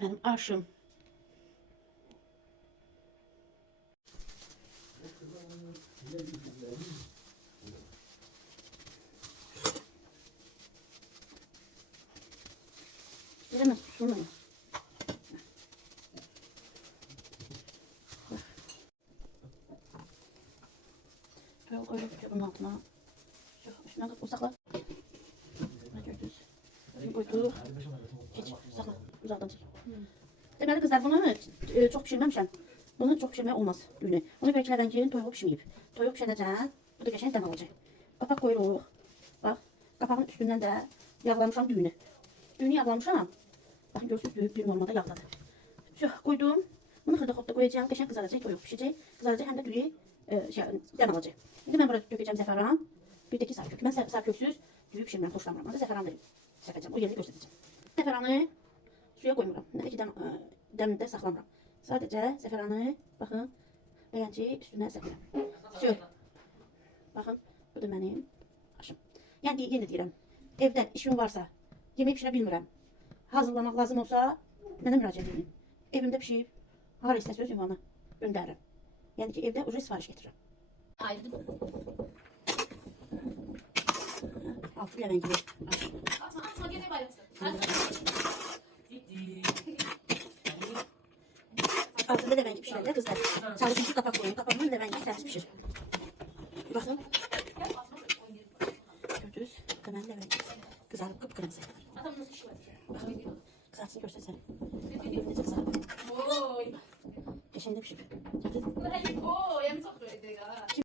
Benim aşım. Bilemez pişirmeyi. Şöyle koyup bunun altına. Şu üstüne uzakla. Ne gördünüz? Şimdi koyduk. Geç uzakla. Uzaktan çek. Deməli kızlar bunu çok pişirməmişəm. Bunu çok pişirmək olmaz düyünü. Ona görə ki lədəngiyin toyuğu pişməyib. Toyuq pişənəcən. Bu da qəşəng dəm alacaq. Qapaq qoyuruq. Bax. Qapağın üstündən də yağlamışam düyünü. Düyünü yağlamışam. Baxın görürsünüz düyün normada yağladı. Şu koydum. Bunu xırda-xırda qoyacağım. Qəşəng qızaracaq, toyuq pişəcək. Qızaracaq həm də düyü dəm alacaq. İndi mən burada dökəcəm zəfəran. Bir də ki sarı kök. Mən sarı köksüz düyü pişirmirəm, xoşlamıram. Onda zəfəran səpəcəm. O yerini göstərəcəm. Zəfəranı suya koymuram. Nə ki dəmdə saxlamıram. Sadəcə zəfəranı baxın ləyənci üstünə səpirəm. Su. Baxın bu da mənim aşım. Yəni yenə deyirəm. Evdə işim varsa, yemək pişirə bilmirəm. Hazırlamaq lazım olsa mənə müraciət edin. Evimdə pişirib hara istəsəz ünvana göndərirəm. Yəni ki evdə ucu sifariş gətirirəm. Haydi. Altı ləyənci. Atma gene bayatı. Altında levəngi pişirəndə qızlar. Sarı kapak koyun. Kapağının levəngi sərs pişir. Baxın. Gördünüz. Deməli levəngi qızarıb qıpqırmızı. Baxın. Qızarsın görsəsən. Necə qızarıb. Qəşəngdə pişirib.